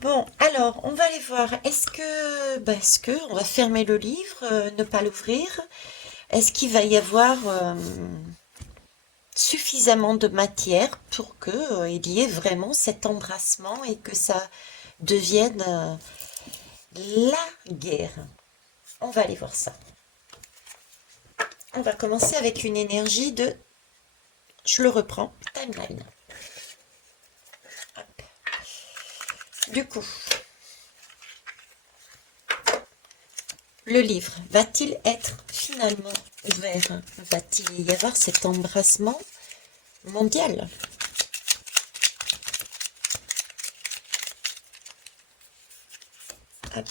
Bon, alors, on va aller voir. Est-ce que on va fermer le livre, ne pas l'ouvrir? Est-ce qu'il va y avoir suffisamment de matière pour que, il y ait vraiment cet embrassement et que ça devienne la guerre? On va aller voir ça. On va commencer avec une énergie de, je le reprends, timeline. Hop. Du coup, le livre va-t-il être finalement ouvert? Va-t-il y avoir cet embrassement mondial? Hop.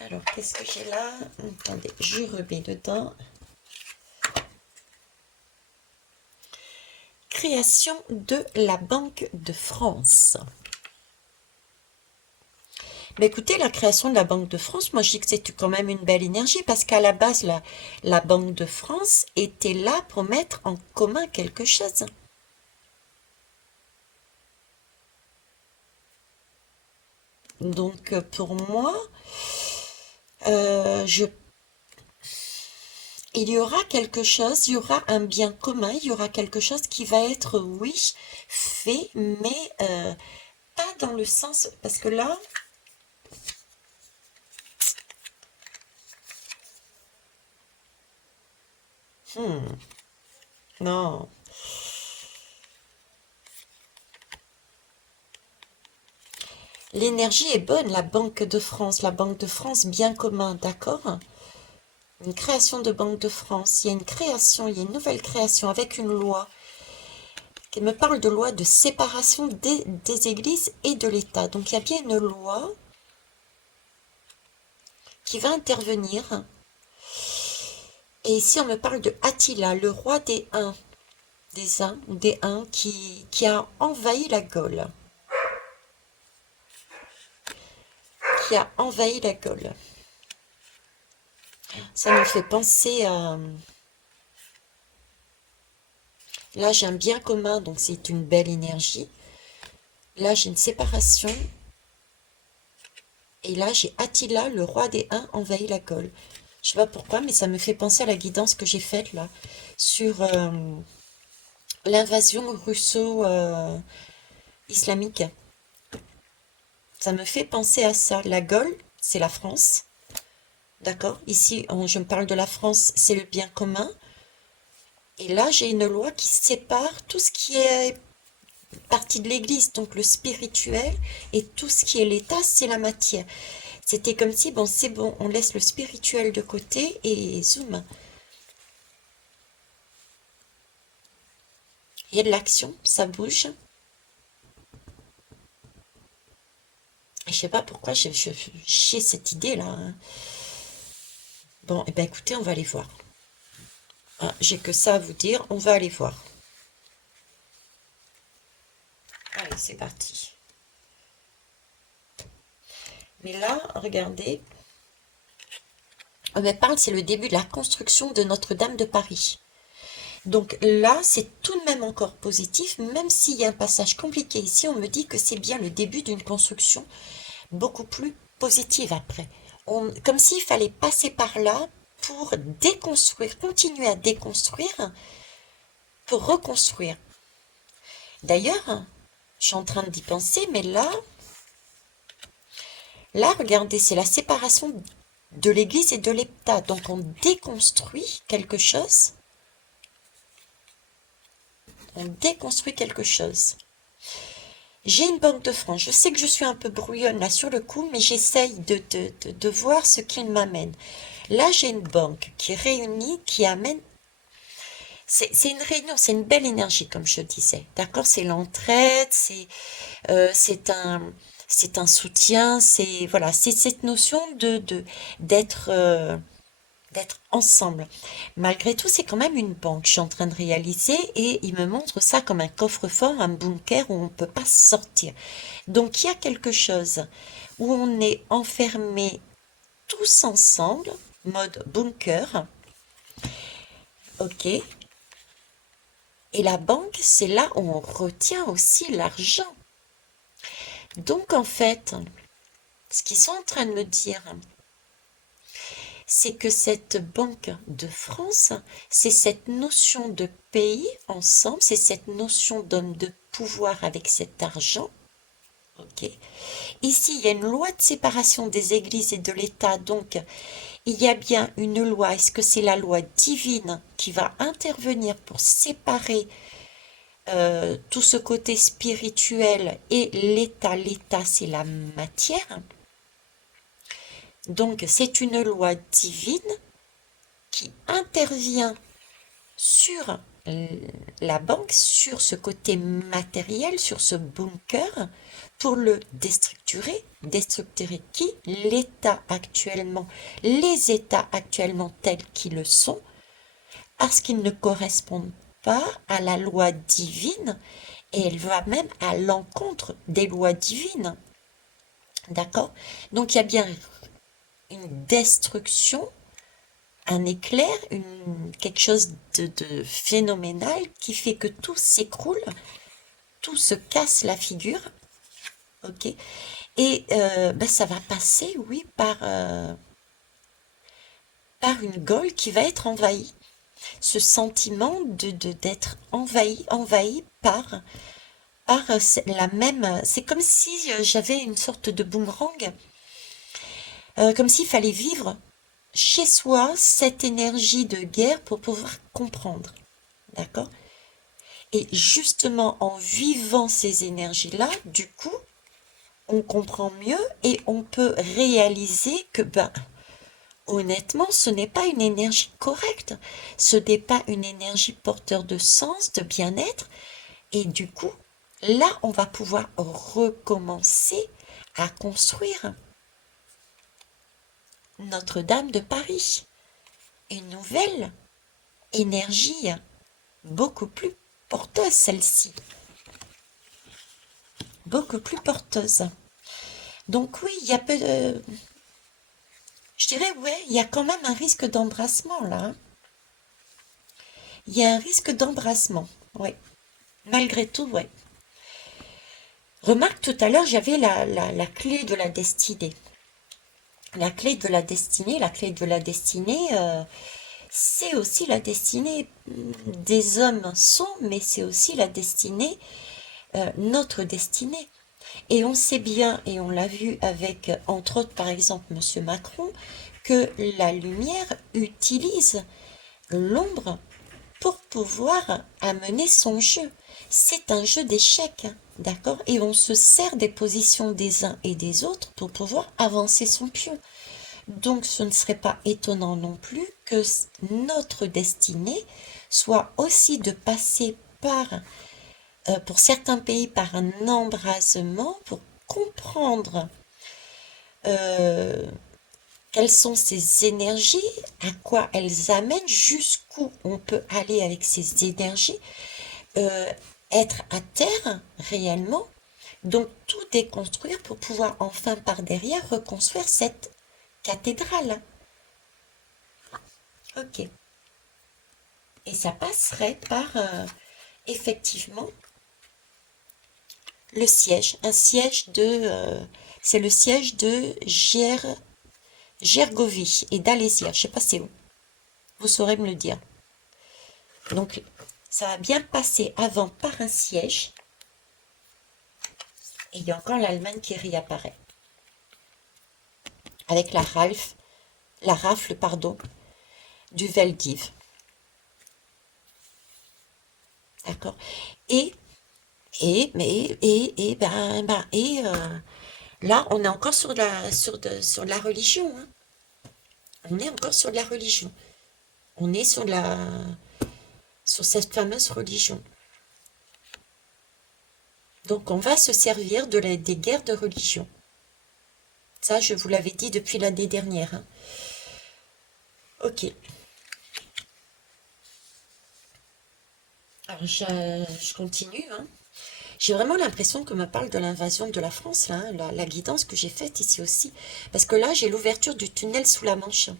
Alors, qu'est-ce que j'ai là? Attendez, je remets dedans. Création de la Banque de France. Mais écoutez, la création de la Banque de France, moi je dis que c'est quand même une belle énergie parce qu'à la base, la Banque de France était là pour mettre en commun quelque chose. Donc pour moi, je il y aura quelque chose, il y aura un bien commun, il y aura quelque chose qui va être, oui, fait, mais pas dans le sens, parce que là, non, l'énergie est bonne, la Banque de France, bien commun, d'accord? Une création de Banque de France, il y a une création, il y a une nouvelle création avec une loi qui me parle de loi de séparation des églises et de l'État. Donc il y a bien une loi qui va intervenir. Et ici on me parle de Attila, le roi des Huns, des Huns ou des Huns qui a envahi la Gaule. Qui a envahi la Gaule. Ça me fait penser à... Là j'ai un bien commun, donc c'est une belle énergie. Là j'ai une séparation. Et là, j'ai Attila, le roi des Huns, envahit la Gaule. Je sais pas pourquoi, mais ça me fait penser à la guidance que j'ai faite là sur l'invasion russo-islamique. Ça me fait penser à ça. La Gaule, c'est la France, d'accord? Ici, je me parle de la France, c'est le bien commun. Et là, j'ai une loi qui sépare tout ce qui est partie de l'Église, donc le spirituel, et tout ce qui est l'État, c'est la matière. C'était comme si, bon, c'est bon, on laisse le spirituel de côté et zoom. Il y a de l'action, ça bouge. Et je sais pas pourquoi j'ai cette idée-là, hein. Bon, et ben écoutez, on va aller voir. Ah, j'ai que ça à vous dire, on va aller voir. Allez, c'est parti. Mais là, regardez, on me parle, c'est le début de la construction de Notre-Dame de Paris. Donc là, c'est tout de même encore positif, même s'il y a un passage compliqué ici, on me dit que c'est bien le début d'une construction beaucoup plus positive après. Comme s'il fallait passer par là pour déconstruire, continuer à déconstruire, pour reconstruire. D'ailleurs, je suis en train d'y penser, mais là, regardez, c'est la séparation de l'Église et de l'État. Donc on déconstruit quelque chose. On déconstruit quelque chose. J'ai une banque de France. Je sais que je suis un peu brouillonne là sur le coup, mais j'essaye de voir ce qu'il m'amène. Là, j'ai une banque qui réunit, qui amène. C'est une réunion, c'est une belle énergie, comme je disais. D'accord? C'est l'entraide, c'est un soutien, c'est voilà, c'est cette notion d'être d'être ensemble. Malgré tout, c'est quand même une banque que je suis en train de réaliser et il me montre ça comme un coffre-fort, un bunker où on ne peut pas sortir. Donc il y a quelque chose où on est enfermés tous ensemble, mode bunker, ok. Et la banque, c'est là où on retient aussi l'argent. Donc, en fait, ce qu'ils sont en train de me dire, c'est que cette Banque de France, c'est cette notion de pays ensemble, c'est cette notion d'homme de pouvoir avec cet argent. Ok. Ici, il y a une loi de séparation des églises et de l'État, donc il y a bien une loi. Est-ce que c'est la loi divine qui va intervenir pour séparer tout ce côté spirituel et l'État? L'État, c'est la matière. Donc, c'est une loi divine qui intervient sur la banque, sur ce côté matériel, sur ce bunker, pour le déstructurer. Déstructurer qui? L'État actuellement, les États actuellement tels qu'ils le sont, parce qu'ils ne correspondent pas à la loi divine, et elle va même à l'encontre des lois divines. D'accord? Donc il y a bien une destruction, un éclair, quelque chose de phénoménal qui fait que tout s'écroule, tout se casse la figure, ok? Et ben, ça va passer, oui, par une Gaule qui va être envahie. Ce sentiment d'être envahi par la même. C'est comme si j'avais une sorte de boomerang, comme s'il fallait vivre chez soi cette énergie de guerre pour pouvoir comprendre. D'accord? Et justement, en vivant ces énergies-là, du coup, on comprend mieux et on peut réaliser que, ben, honnêtement, ce n'est pas une énergie correcte. Ce n'est pas une énergie porteur de sens, de bien-être. Et du coup, là, on va pouvoir recommencer à construire Notre-Dame de Paris. Une nouvelle énergie, beaucoup plus porteuse, celle-ci. Beaucoup plus porteuse. Donc oui, il y a peu de... Je dirais, ouais, il y a quand même un risque d'embrassement là, hein. Il y a un risque d'embrassement, ouais. Malgré tout, ouais. Remarque, tout à l'heure, j'avais la clé de la destinée. La clé de la destinée, c'est aussi la destinée des hommes sont, mais c'est aussi la destinée, notre destinée. Et on sait bien, et on l'a vu avec, entre autres, par exemple, Monsieur Macron, que la lumière utilise l'ombre pour pouvoir amener son jeu. C'est un jeu d'échecs, hein, d'accord? Et on se sert des positions des uns et des autres pour pouvoir avancer son pion. Donc ce ne serait pas étonnant non plus que notre destinée soit aussi de passer par, pour certains pays, par un embrasement pour comprendre euh, quelles sont ces énergies, à quoi elles amènent, jusqu'où on peut aller avec ces énergies, euh, être à terre réellement, donc tout déconstruire pour pouvoir enfin par derrière reconstruire cette cathédrale. Ok. Et ça passerait par effectivement le siège, un siège c'est le siège de Gergovie et d'Alésia, je sais pas c'est où, vous saurez me le dire. Donc ça va bien passer avant par un siège, et il y a encore l'Allemagne qui réapparaît, avec la rafle, pardon, du Veldiv. D'accord? Et, là, on est encore sur la religion, hein. On est encore sur de la religion. On est sur cette fameuse religion. Donc, on va se servir des guerres de religion. Ça, je vous l'avais dit depuis l'année dernière, hein. Ok. Alors, je continue, hein. J'ai vraiment l'impression qu'on me parle de l'invasion de la France, là, hein, la guidance que j'ai faite ici aussi. Parce que là, j'ai l'ouverture du tunnel sous la Manche.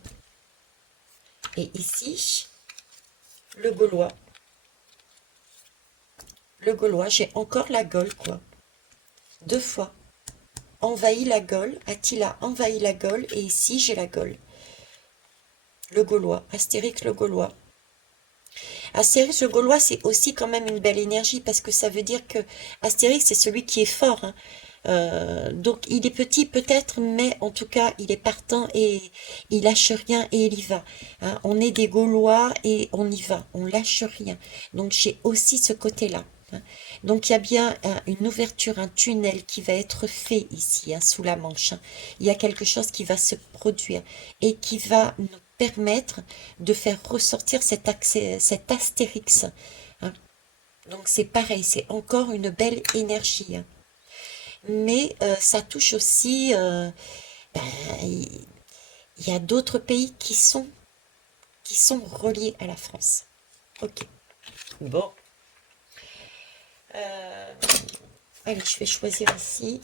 Et ici, le Gaulois. Le Gaulois, j'ai encore la Gaule, quoi. 2 fois. envahi la Gaule. Attila envahit la Gaule et ici j'ai la Gaule. Le Gaulois, Astérix le Gaulois. Astérix le Gaulois, c'est aussi quand même une belle énergie parce que ça veut dire que Astérix, c'est celui qui est fort, hein. Donc il est petit peut-être, mais en tout cas il est partant et il lâche rien et il y va, hein. On est des Gaulois et on y va, on lâche rien. Donc j'ai aussi ce côté-là, hein. Donc il y a bien une ouverture, un tunnel qui va être fait ici, hein, sous la Manche, hein. Il y a quelque chose qui va se produire et qui va nous permettre de faire ressortir cet Astérix, hein. Donc c'est pareil, c'est encore une belle énergie, hein. Mais ça touche aussi, ben, il y a d'autres pays qui sont reliés à la France. Ok. Bon. Euh, allez, je vais choisir ici.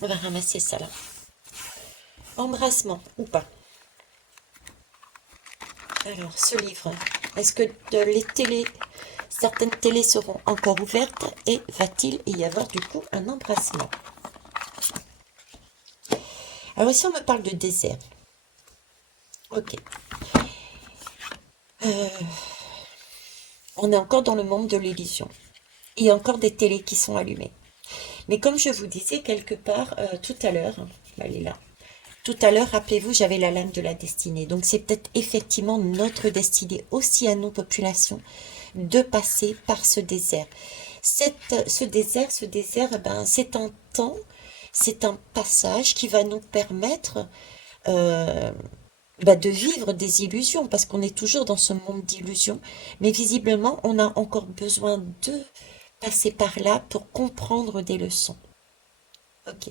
On va ramasser ça là. Embrassement ou pas. Alors, ce livre, est-ce que certaines télés seront encore ouvertes et va-t-il y avoir du coup un embrassement? Alors ici, on me parle de désert. Ok. On est encore dans le monde de l'illusion. Il y a encore des télés qui sont allumées. Mais comme je vous disais quelque part tout à l'heure, elle est là. Tout à l'heure, rappelez-vous, j'avais la lame de la destinée. Donc c'est peut-être effectivement notre destinée aussi à nos populations de passer par ce désert. Ce désert, ben, c'est un temps, c'est un passage qui va nous permettre euh, bah, de vivre des illusions, parce qu'on est toujours dans ce monde d'illusions, mais visiblement, on a encore besoin de passer par là pour comprendre des leçons. Ok.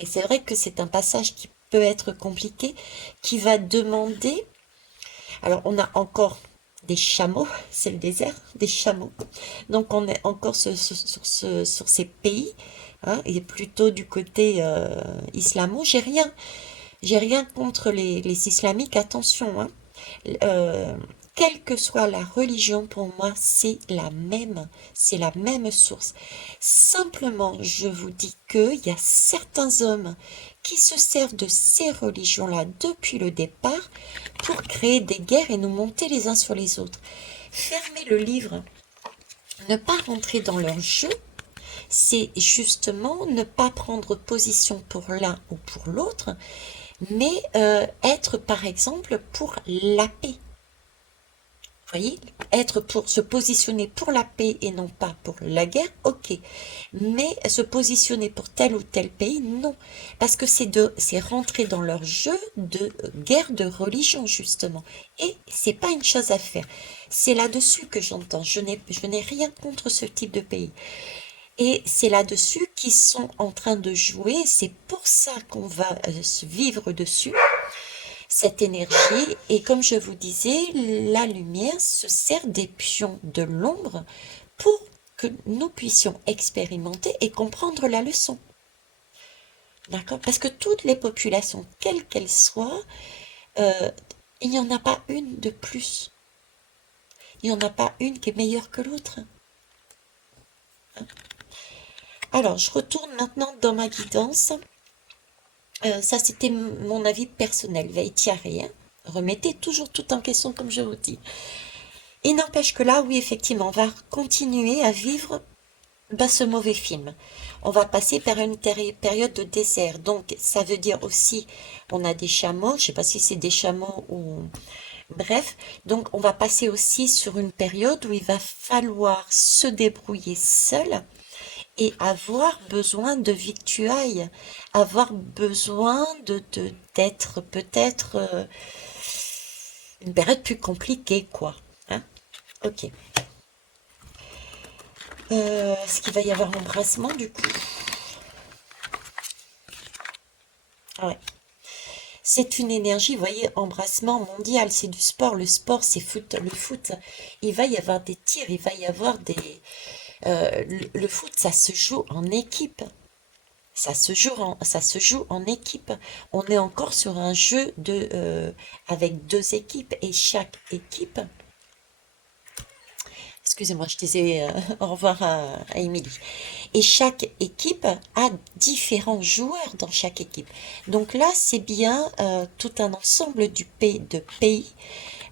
Et c'est vrai que c'est un passage qui peut être compliqué, qui va demander... Alors, on a encore des chameaux, c'est le désert, des chameaux. Donc, on est encore sur ces pays, hein, et plutôt du côté islamo. J'ai rien contre les islamiques, attention, hein. Euh, Quelle que soit la religion, pour moi, c'est la même source. Simplement, je vous dis qu'il y a certains hommes qui se servent de ces religions-là depuis le départ pour créer des guerres et nous monter les uns sur les autres. Fermer le livre, ne pas rentrer dans leur jeu, c'est justement ne pas prendre position pour l'un ou pour l'autre, mais être par exemple pour la paix. Vous voyez, être pour se positionner pour la paix et non pas pour la guerre, ok. Mais se positionner pour tel ou tel pays, non. Parce que c'est rentrer dans leur jeu de guerre de religion, justement. Et c'est pas une chose à faire. C'est là-dessus que j'entends. Je n'ai rien contre ce type de pays. Et c'est là-dessus qu'ils sont en train de jouer. C'est pour ça qu'on va se vivre dessus cette énergie. Et comme je vous disais, la lumière se sert des pions de l'ombre pour que nous puissions expérimenter et comprendre la leçon. D'accord? Parce que toutes les populations, quelles qu'elles soient, euh, il n'y en a pas une de plus. Il n'y en a pas une qui est meilleure que l'autre. Alors, je retourne maintenant dans ma guidance. Ça, c'était mon avis personnel. Veille hein. Remettez toujours tout en question, comme je vous dis. Il n'empêche que là, oui, effectivement, on va continuer à vivre ce mauvais film. On va passer par une période de désert. Donc, ça veut dire aussi, on a des chameaux. Je ne sais pas si c'est des chameaux ou... Bref, donc on va passer aussi sur une période où il va falloir se débrouiller seul et avoir besoin de victuailles, avoir besoin d'être peut-être une période plus compliquée, quoi. Hein? Ok. Est-ce qu'il va y avoir embrassement du coup? Ah ouais. C'est une énergie, vous voyez, embrassement mondial, c'est du sport. Le sport, c'est le foot. Il va y avoir des tirs, il va y avoir des... le foot, ça se joue en équipe. Ça se joue en équipe. On est encore sur un jeu avec deux équipes et chaque équipe. Est-ce excusez-moi, je disais au revoir à Émilie. Et chaque équipe a différents joueurs dans chaque équipe. Donc là, c'est bien tout un ensemble de pays.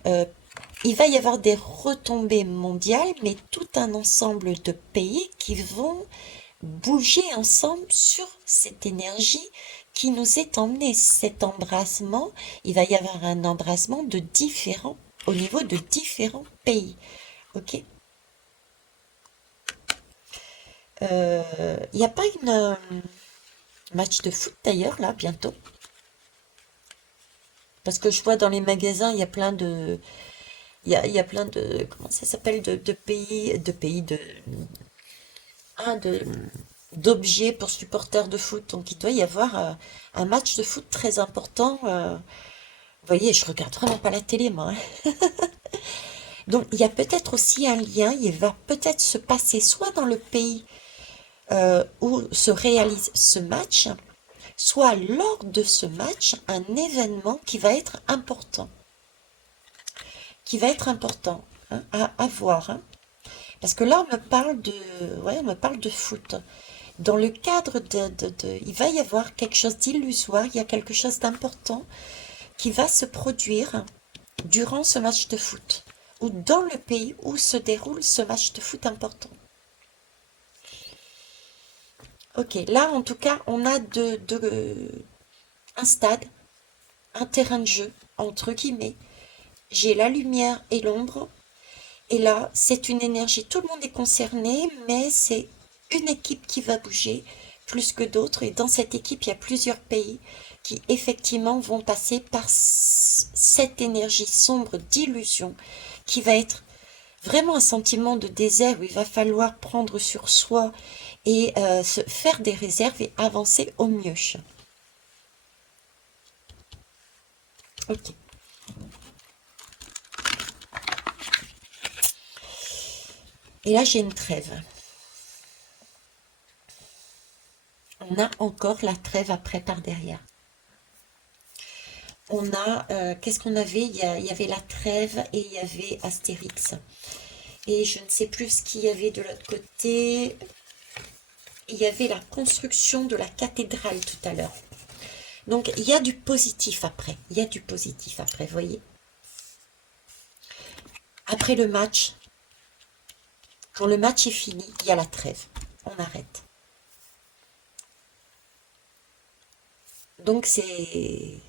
Euh, il va y avoir des retombées mondiales, mais tout un ensemble de pays qui vont bouger ensemble sur cette énergie qui nous est emmenée. Cet embrassement, il va y avoir un embrassement au niveau de différents pays. Ok? Il n'y a pas une match de foot d'ailleurs là bientôt? Parce que je vois dans les magasins, il y a plein de, il y a plein de, comment ça s'appelle, ah, de, d'objets pour supporters de foot. Donc il doit y avoir un match de foot très important. Vous voyez, je regarde vraiment pas la télé, moi, hein. Donc il y a peut-être aussi un lien. Il va peut-être se passer soit dans le pays où se réalise ce match, soit lors de ce match, un événement qui va être important, hein, à voir, hein. Parce que là, ouais, on me parle de foot. Dans le cadre il va y avoir quelque chose d'illusoire, il y a quelque chose d'important qui va se produire durant ce match de foot, ou dans le pays où se déroule ce match de foot important. Ok, là en tout cas, on a un stade, un terrain de jeu, entre guillemets. J'ai la lumière et l'ombre, et là, c'est une énergie, tout le monde est concerné, mais c'est une équipe qui va bouger plus que d'autres, et dans cette équipe, il y a plusieurs pays qui effectivement vont passer par cette énergie sombre d'illusion qui va être vraiment un sentiment de désert où il va falloir prendre sur soi et se faire des réserves et avancer au mieux. Ok. Et là, j'ai une trêve. On a encore la trêve après par derrière. On a, qu'est-ce qu'on avait? Il y avait la trêve et il y avait Astérix. Et je ne sais plus ce qu'il y avait de l'autre côté. Il y avait la construction de la cathédrale tout à l'heure. Donc, il y a du positif après. Il y a du positif après, vous voyez. Après le match, quand le match est fini, il y a la trêve. On arrête. Donc, il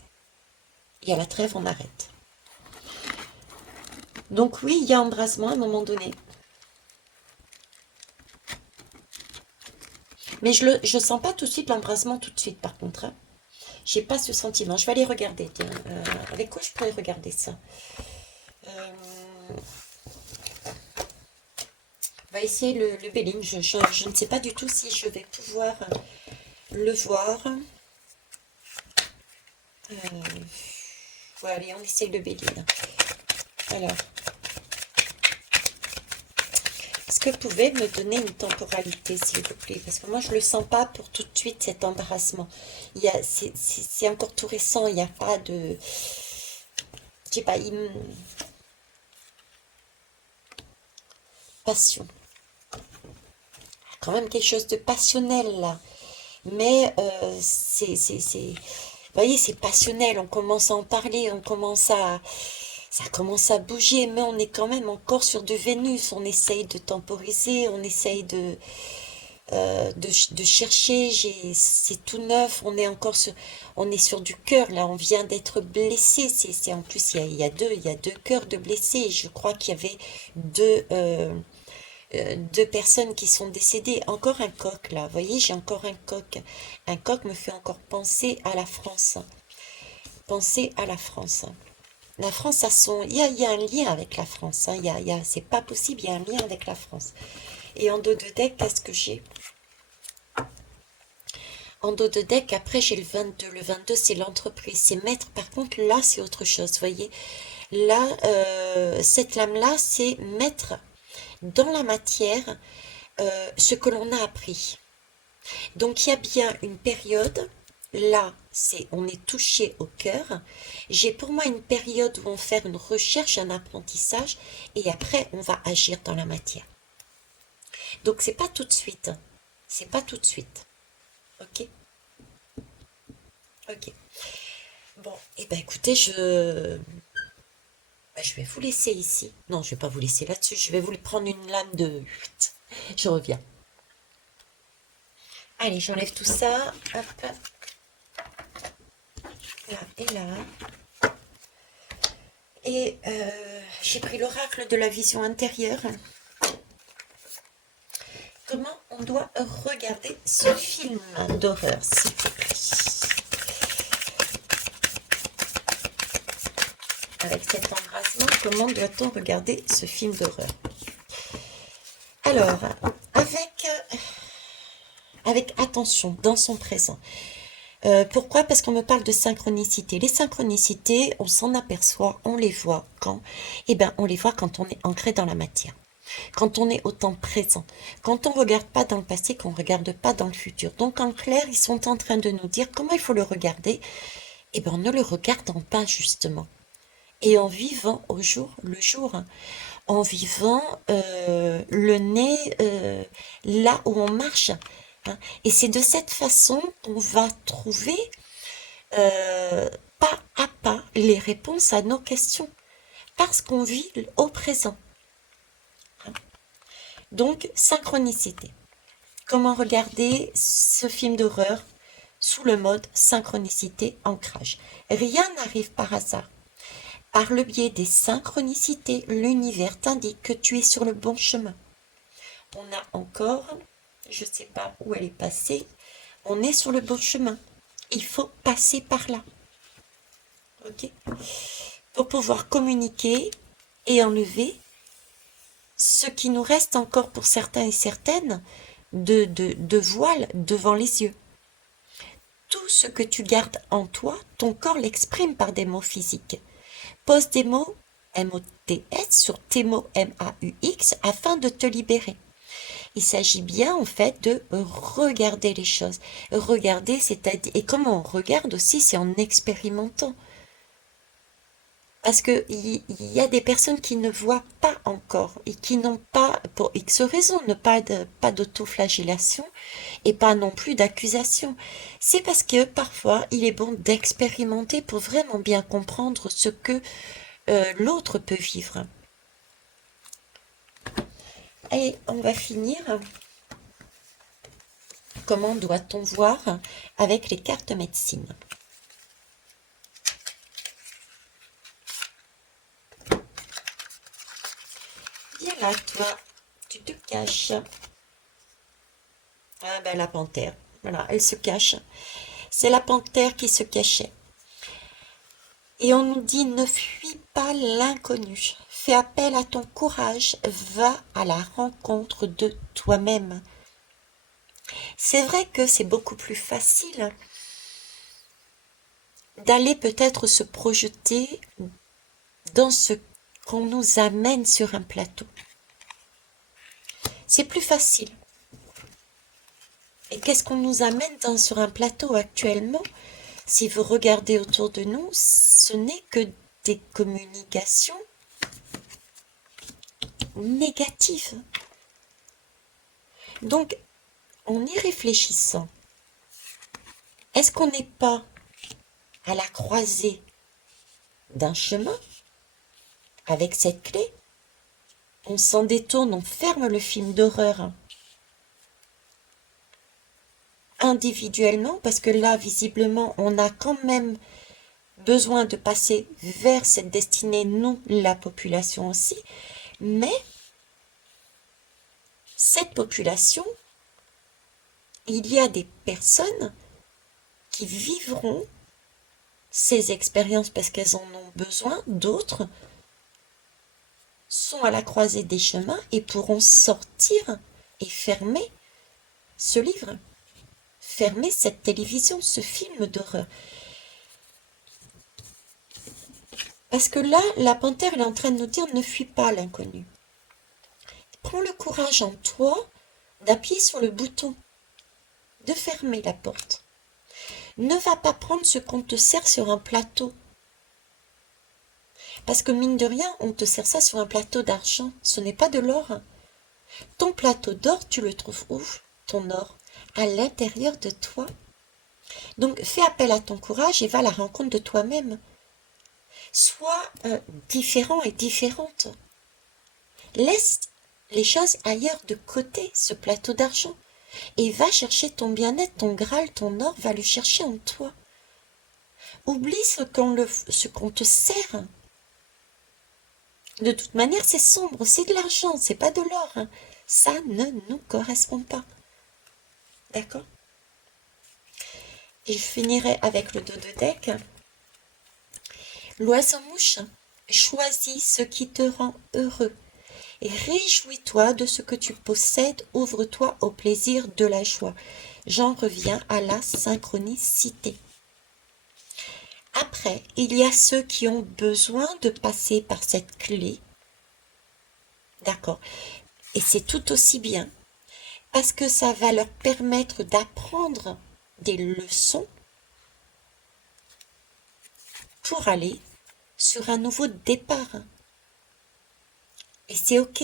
y a la trêve, on arrête. Donc, oui, il y a embrassement à un moment donné. Mais je sens pas tout de suite l'embrassement tout de suite, par contre, hein. J'ai pas ce sentiment. Je vais aller regarder. Tiens, avec quoi je pourrais regarder ça? Euh, on va essayer le Béline. Je ne sais pas du tout si je vais pouvoir le voir. Voilà, allez, on essaye le Béline. Alors, est-ce que vous pouvez me donner une temporalité, s'il vous plaît? Parce que moi, je ne le sens pas pour tout de suite, cet embrassement. C'est encore tout récent, il n'y a pas de... Je sais pas, passion. Quand même quelque chose de passionnel, là. Mais vous voyez, c'est passionnel, on commence à en parler, ça commence à bouger, mais on est quand même encore sur de Vénus, on essaye de temporiser, on essaye de chercher, c'est tout neuf, on est sur du cœur, là, on vient d'être blessé, en plus, il y a deux cœurs de blessés, je crois qu'il y avait deux personnes qui sont décédées. Encore un coq là, vous voyez, j'ai encore un coq. Un coq me fait encore penser à la France. Penser à la France. La France a il y a un lien avec la France, hein. C'est pas possible, il y a un lien avec la France. Et en dos de deck, qu'est-ce que j'ai? En dos de deck, après j'ai le 22. Le 22, c'est l'entreprise, c'est maître. Par contre, là, c'est autre chose, vous voyez. Là, cette lame-là, c'est mettre dans la matière ce que l'on a appris. Donc il y a bien une période, là, on est touché au cœur. J'ai pour moi une période où on fait une recherche, un apprentissage, et après, on va agir dans la matière. Donc, c'est pas tout de suite. C'est pas tout de suite. Ok? Ok. Bon, et ben écoutez, je vais vous laisser ici. Non, je vais pas vous laisser là-dessus. Je vais vous prendre une lame de 8. Je reviens. Allez, j'enlève tout ça. Hop, là et là. Et j'ai pris l'oracle de la vision intérieure. Comment on doit regarder ce film d'horreur, s'il vous plaît? Avec cet embrasement, comment doit-on regarder ce film d'horreur? Alors, avec attention, dans son présent. Pourquoi? Parce qu'on me parle de synchronicité. Les synchronicités, on s'en aperçoit, on les voit quand? Eh bien, on les voit quand on est ancré dans la matière. Quand on est au temps présent, quand on ne regarde pas dans le passé, qu'on ne regarde pas dans le futur. Donc en clair, ils sont en train de nous dire comment il faut le regarder. Eh bien, en ne le regardant pas justement. Et en vivant au jour le jour, en vivant le nez là où on marche. Hein. Et c'est de cette façon qu'on va trouver pas à pas les réponses à nos questions. Parce qu'on vit au présent. Donc, synchronicité. Comment regarder ce film d'horreur sous le mode synchronicité ancrage? Rien n'arrive par hasard. Par le biais des synchronicités, l'univers t'indique que tu es sur le bon chemin. On a encore, je ne sais pas où elle est passée, on est sur le bon chemin. Il faut passer par là. Ok? Pour pouvoir communiquer et enlever ce qui nous reste encore pour certains et certaines de voile devant les yeux. Tout ce que tu gardes en toi, ton corps l'exprime par des mots physiques. Pose des mots M-O-T-S sur tes mots M-A-U-X afin de te libérer. Il s'agit bien en fait de regarder les choses. Regarder, c'est-à-dire, et comment on regarde aussi, c'est en expérimentant. Parce qu'il y a des personnes qui ne voient pas encore et qui n'ont pas, pour X raisons, pas d'autoflagellation et pas non plus d'accusation. C'est parce que parfois, il est bon d'expérimenter pour vraiment bien comprendre ce que l'autre peut vivre. Et on va finir. Comment doit-on voir avec les cartes médecine? Viens là, toi, tu te caches. Ah ben la panthère, voilà, elle se cache. C'est la panthère qui se cachait. Et on nous dit ne fuis pas l'inconnu. Fais appel à ton courage, va à la rencontre de toi-même. C'est vrai que c'est beaucoup plus facile d'aller peut-être se projeter dans ce qu'on nous amène sur un plateau. C'est plus facile. Et qu'est-ce qu'on nous amène sur un plateau actuellement? Si vous regardez autour de nous, ce n'est que des communications négatives. Donc, en y réfléchissant, est-ce qu'on n'est pas à la croisée d'un chemin avec cette clé? On s'en détourne, on ferme le film d'horreur individuellement, parce que là, visiblement, on a quand même besoin de passer vers cette destinée, nous, la population aussi, mais cette population, il y a des personnes qui vivront ces expériences parce qu'elles en ont besoin, d'autres sont à la croisée des chemins et pourront sortir et fermer ce livre, fermer cette télévision, ce film d'horreur. Parce que là, la panthère, elle est en train de nous dire ne fuis pas l'inconnu. Prends le courage en toi d'appuyer sur le bouton, de fermer la porte. Ne va pas prendre ce qu'on te sert sur un plateau. Parce que mine de rien, on te sert ça sur un plateau d'argent. Ce n'est pas de l'or. Ton plateau d'or, tu le trouves où? Ton or? À l'intérieur de toi. Donc, fais appel à ton courage et va à la rencontre de toi-même. Sois différent et différente. Laisse les choses ailleurs de côté, ce plateau d'argent. Et va chercher ton bien-être, ton Graal, ton or, va le chercher en toi. Oublie ce qu'on te sert. De toute manière, c'est sombre, c'est de l'argent, c'est pas de l'or. Hein. Ça ne nous correspond pas. D'accord? Et je finirai avec le dos de deck. L'oiseau-mouche, choisis ce qui te rend heureux. Et réjouis-toi de ce que tu possèdes, ouvre-toi au plaisir de la joie. J'en reviens à la synchronicité. Après, il y a ceux qui ont besoin de passer par cette clé. D'accord. Et c'est tout aussi bien. Parce que ça va leur permettre d'apprendre des leçons pour aller sur un nouveau départ. Et c'est OK.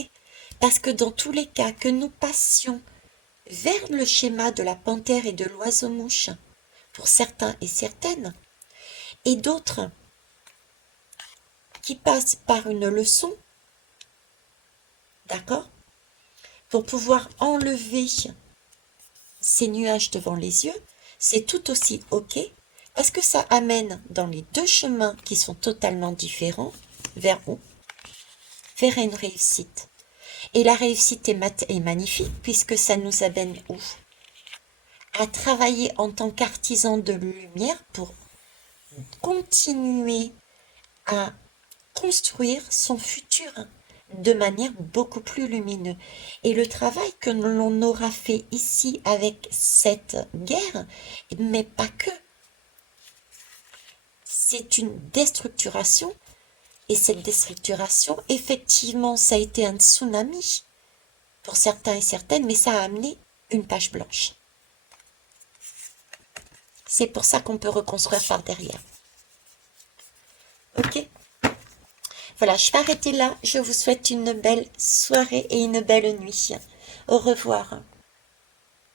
Parce que dans tous les cas que nous passions vers le schéma de la panthère et de l'oiseau-mouche, pour certains et certaines, et d'autres qui passent par une leçon, d'accord, pour pouvoir enlever ces nuages devant les yeux, c'est tout aussi OK, parce que ça amène dans les deux chemins qui sont totalement différents, vers où? Vers une réussite. Et la réussite est magnifique, puisque ça nous amène où? À travailler en tant qu'artisan de lumière pour continuer à construire son futur de manière beaucoup plus lumineuse. Et le travail que l'on aura fait ici avec cette guerre, mais pas que, c'est une déstructuration. Et cette déstructuration, effectivement, ça a été un tsunami pour certains et certaines, mais ça a amené une page blanche. C'est pour ça qu'on peut reconstruire par derrière. Ok? Voilà, je vais arrêter là. Je vous souhaite une belle soirée et une belle nuit. Au revoir.